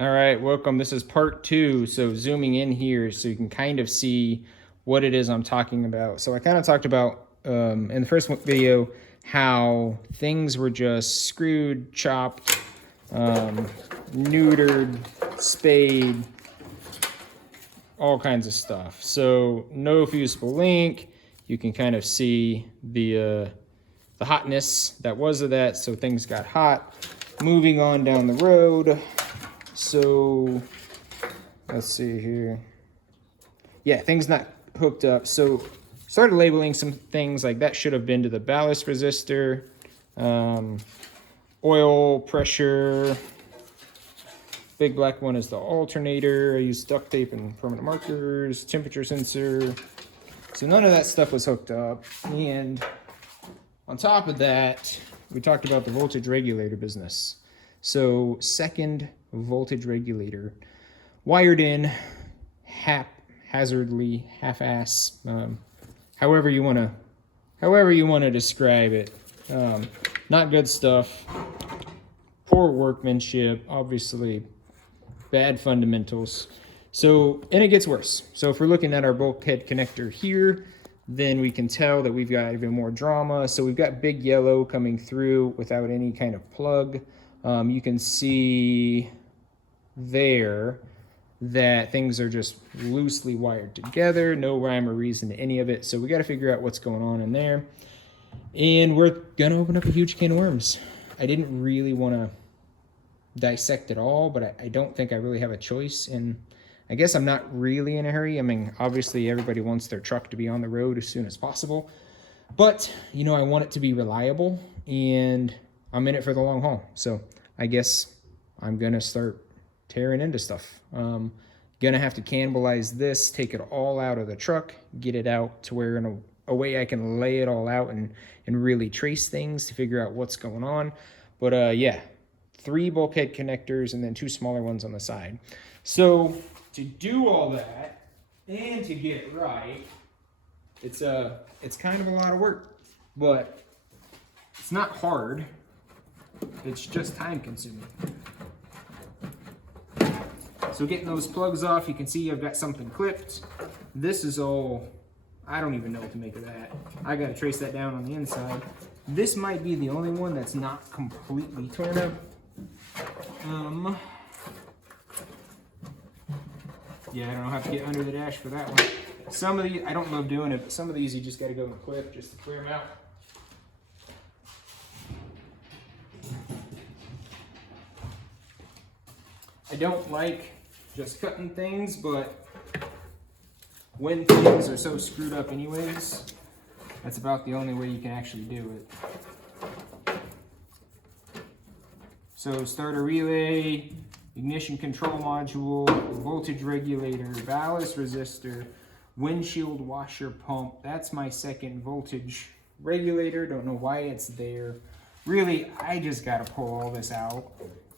All right, welcome. This is part 2. So zooming in here so you can kind of see what it is I'm talking about. So I kind of talked about in the first video how things were just screwed, chopped, neutered, spayed, all kinds of stuff. So no fusible link. You can kind of see the hotness that was of that. So things got hot. Moving on down the road. So let's see here. Yeah, things not hooked up. So started labeling some things like that should have been to the ballast resistor, oil pressure. Big black one is the alternator. I used duct tape and permanent markers, temperature sensor. So none of that stuff was hooked up. And on top of that, we talked about the voltage regulator business. So second voltage regulator wired in haphazardly, half-ass, however you want to describe it. Not good stuff. Poor workmanship, obviously bad fundamentals. So, and it gets worse. So if we're looking at our bulkhead connector here, then we can tell that we've got even more drama. So we've got big yellow coming through without any kind of plug. You can see there that things are just loosely wired together, no rhyme or reason to any of it. So we got to figure out what's going on in there. And we're going to open up a huge can of worms. I didn't really want to dissect it all, but I don't think I really have a choice. And I guess I'm not really in a hurry. I mean, obviously everybody wants their truck to be on the road as soon as possible. But, you know, I want it to be reliable, and I'm in it for the long haul. So I guess I'm going to start tearing into stuff. Going to have to cannibalize this, take it all out of the truck, get it out to where in a way I can lay it all out and really trace things to figure out what's going on. But yeah, 3 bulkhead connectors and then 2 smaller ones on the side. So to do all that and to get it right, it's kind of a lot of work, but it's not hard. It's just time consuming. So getting those plugs off, you can see I've got something clipped. This is all, I don't even know what to make of that. I got to trace that down on the inside. This might be the only one that's not completely torn up. Yeah, I don't know how to get under the dash for that one. Some of these, I don't love doing it, but some of these you just got to go and clip just to clear them out. I don't like just cutting things, but when things are so screwed up anyways, that's about the only way you can actually do it. So starter relay, ignition control module, voltage regulator, ballast resistor, windshield washer pump. That's my second voltage regulator. Don't know why it's there. Really, I just got to pull all this out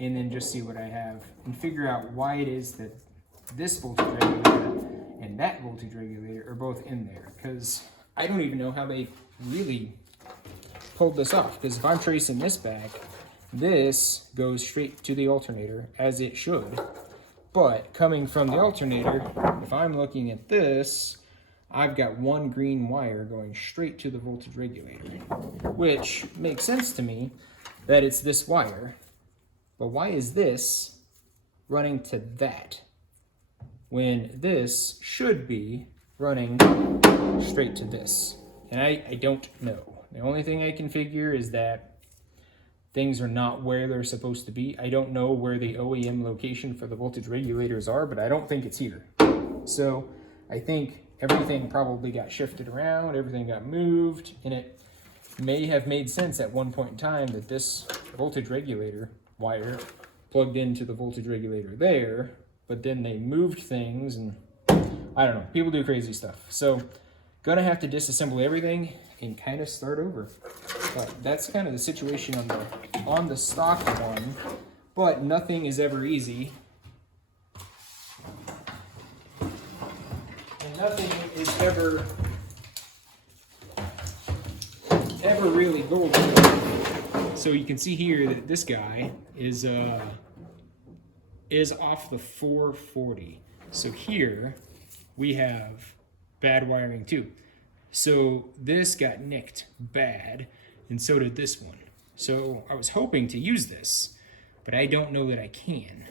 and then just see what I have and figure out why it is that this voltage regulator and that voltage regulator are both in there, because I don't even know how they really pulled this off. Because if I'm tracing this back, this goes straight to the alternator as it should. But coming from the alternator, if I'm looking at this, I've got one green wire going straight to the voltage regulator, which makes sense to me that it's this wire. But why is this running to that when this should be running straight to this? And I don't know. The only thing I can figure is that things are not where they're supposed to be. I don't know where the OEM location for the voltage regulators are, but I don't think it's here. So I think everything probably got shifted around, everything got moved, and it may have made sense at one point in time that this voltage regulator wire plugged into the voltage regulator there, but then they moved things, and I don't know, people do crazy stuff. So gonna have to disassemble everything and kind of start over. But that's kind of the situation on the stock one, but nothing is ever easy. And nothing is ever really golden. So you can see here that this guy is is off the 440. So here we have bad wiring too. So this got nicked bad, and so did this one. So I was hoping to use this, but I don't know that I can.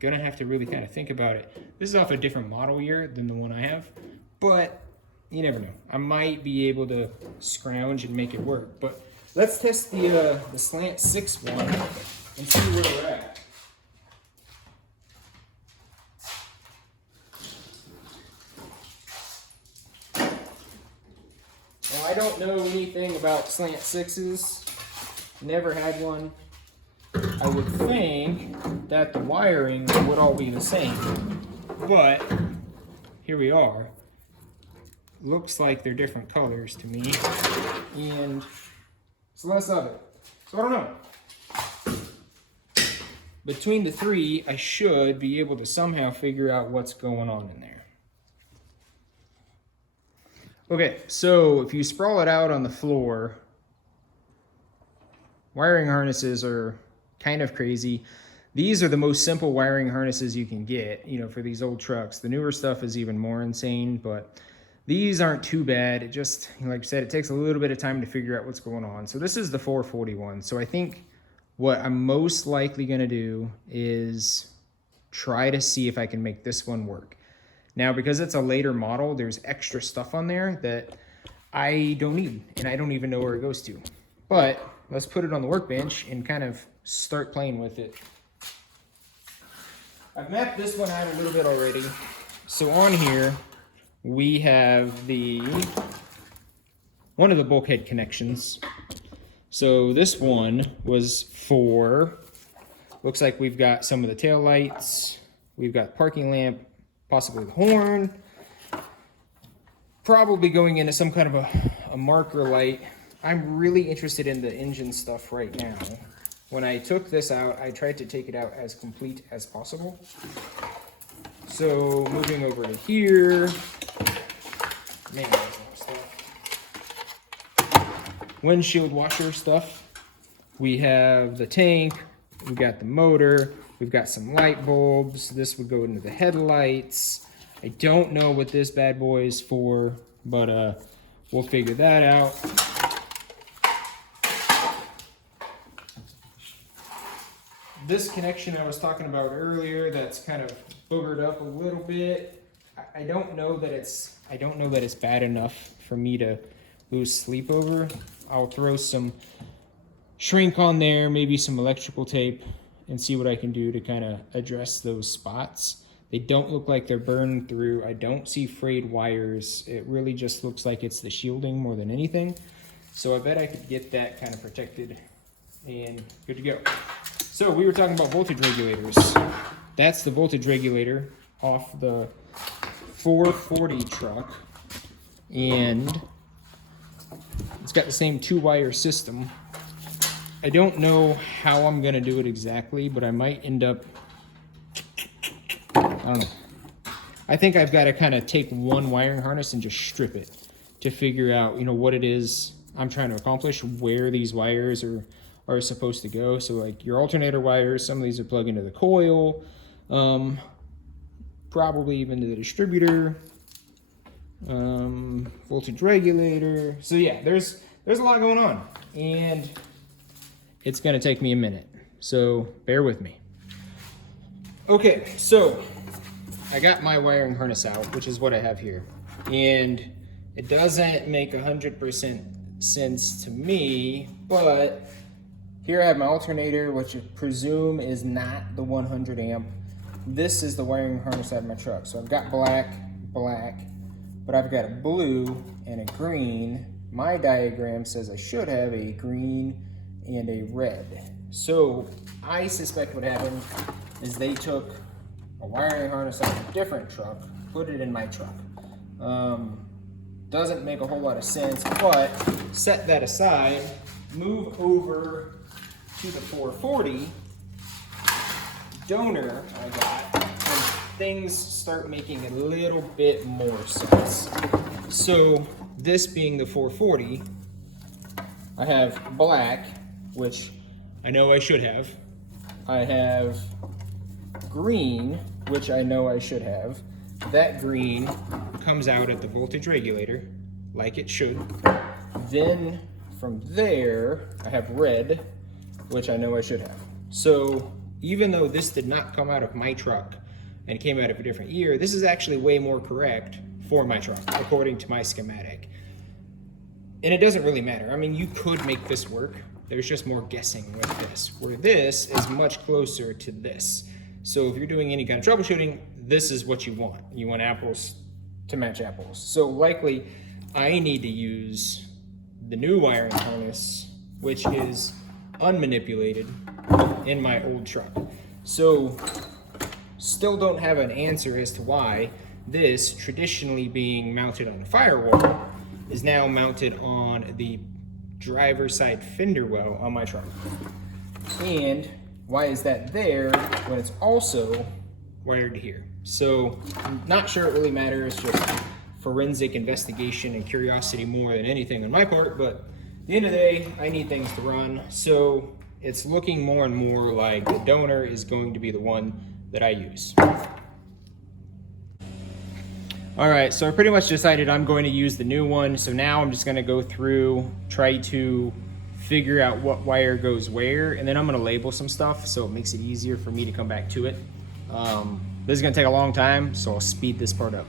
Gonna have to really kind of think about it. This is off a different model year than the one I have, but you never know. I might be able to scrounge and make it work. But let's test the slant 6 one and see where we're at. Now I don't know anything about slant 6s. Never had one. I would think that the wiring would all be the same, but here we are. Looks like they're different colors to me, and it's less of it. So I don't know. Between the 3, I should be able to somehow figure out what's going on in there. Okay, so if you sprawl it out on the floor, wiring harnesses are kind of crazy. These are the most simple wiring harnesses you can get, you know, for these old trucks. The newer stuff is even more insane, but these aren't too bad. It just, like I said, it takes a little bit of time to figure out what's going on. So this is the 441. So I think what I'm most likely gonna do is try to see if I can make this one work. Now, because it's a later model, there's extra stuff on there that I don't need, and I don't even know where it goes to. But let's put it on the workbench and kind of start playing with it. I've mapped this one out a little bit already. So on here, we have one of the bulkhead connections. So this one was for, looks like we've got some of the tail lights, we've got parking lamp, possibly the horn, probably going into some kind of a marker light. I'm really interested in the engine stuff right now. When I took this out, I tried to take it out as complete as possible. So moving over to here, man, there's a lot of stuff. Windshield washer stuff. We have the tank, we got the motor, we've got some light bulbs. This would go into the headlights. I don't know what this bad boy is for, but we'll figure that out. This connection I was talking about earlier, that's kind of boogered up a little bit. I don't know that it's bad enough for me to lose sleep over. I'll throw some shrink on there, maybe some electrical tape, and see what I can do to kind of address those spots. They don't look like they're burned through. I don't see frayed wires. It really just looks like it's the shielding more than anything. So I bet I could get that kind of protected and good to go. So we were talking about voltage regulators. That's the voltage regulator off the 440 truck, and it's got the same 2-wire system. I don't know how I'm gonna do it exactly, but I might end up, I don't know. I think I've got to kind of take one wiring harness and just strip it to figure out, you know, what it is I'm trying to accomplish, where these wires are supposed to go. So like your alternator wires, some of these are plugged into the coil, probably even to the distributor, voltage regulator. So yeah, there's a lot going on, and it's gonna take me a minute, so bear with me. Okay, so I got my wiring harness out, which is what I have here, and it doesn't make 100% sense to me, but here I have my alternator, which I presume is not the 100 amp. This is the wiring harness out of my truck. So I've got black, but I've got a blue and a green. My diagram says I should have a green and a red. So I suspect what happened is they took a wiring harness out of a different truck, put it in my truck. Doesn't make a whole lot of sense, but set that aside, move over to the 440 donor I got, and things start making a little bit more sense. So this being the 440, I have black, which I know I should have. I have green, which I know I should have, that green comes out at the voltage regulator, like it should. Then from there, I have red, which I know I should have. So even though this did not come out of my truck and it came out of a different year, this is actually way more correct for my truck, according to my schematic. And it doesn't really matter. I mean, you could make this work. There's just more guessing with this, where this is much closer to this. So if you're doing any kind of troubleshooting, this is what you want. You want apples to match apples. So likely I need to use the new wiring harness, which is unmanipulated in my old truck. So still don't have an answer as to why this, traditionally being mounted on a firewall, is now mounted on the driver's side fender well on my truck. And why is that there when it's also wired here? So I'm not sure it really matters, just forensic investigation and curiosity more than anything on my part, but at the end of the day, I need things to run. So it's looking more and more like the donor is going to be the one that I use. All right, so I pretty much decided I'm going to use the new one. So now I'm just gonna go through, try to figure out what wire goes where, and then I'm gonna label some stuff so it makes it easier for me to come back to it. This is gonna take a long time, so I'll speed this part up.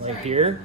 Right here.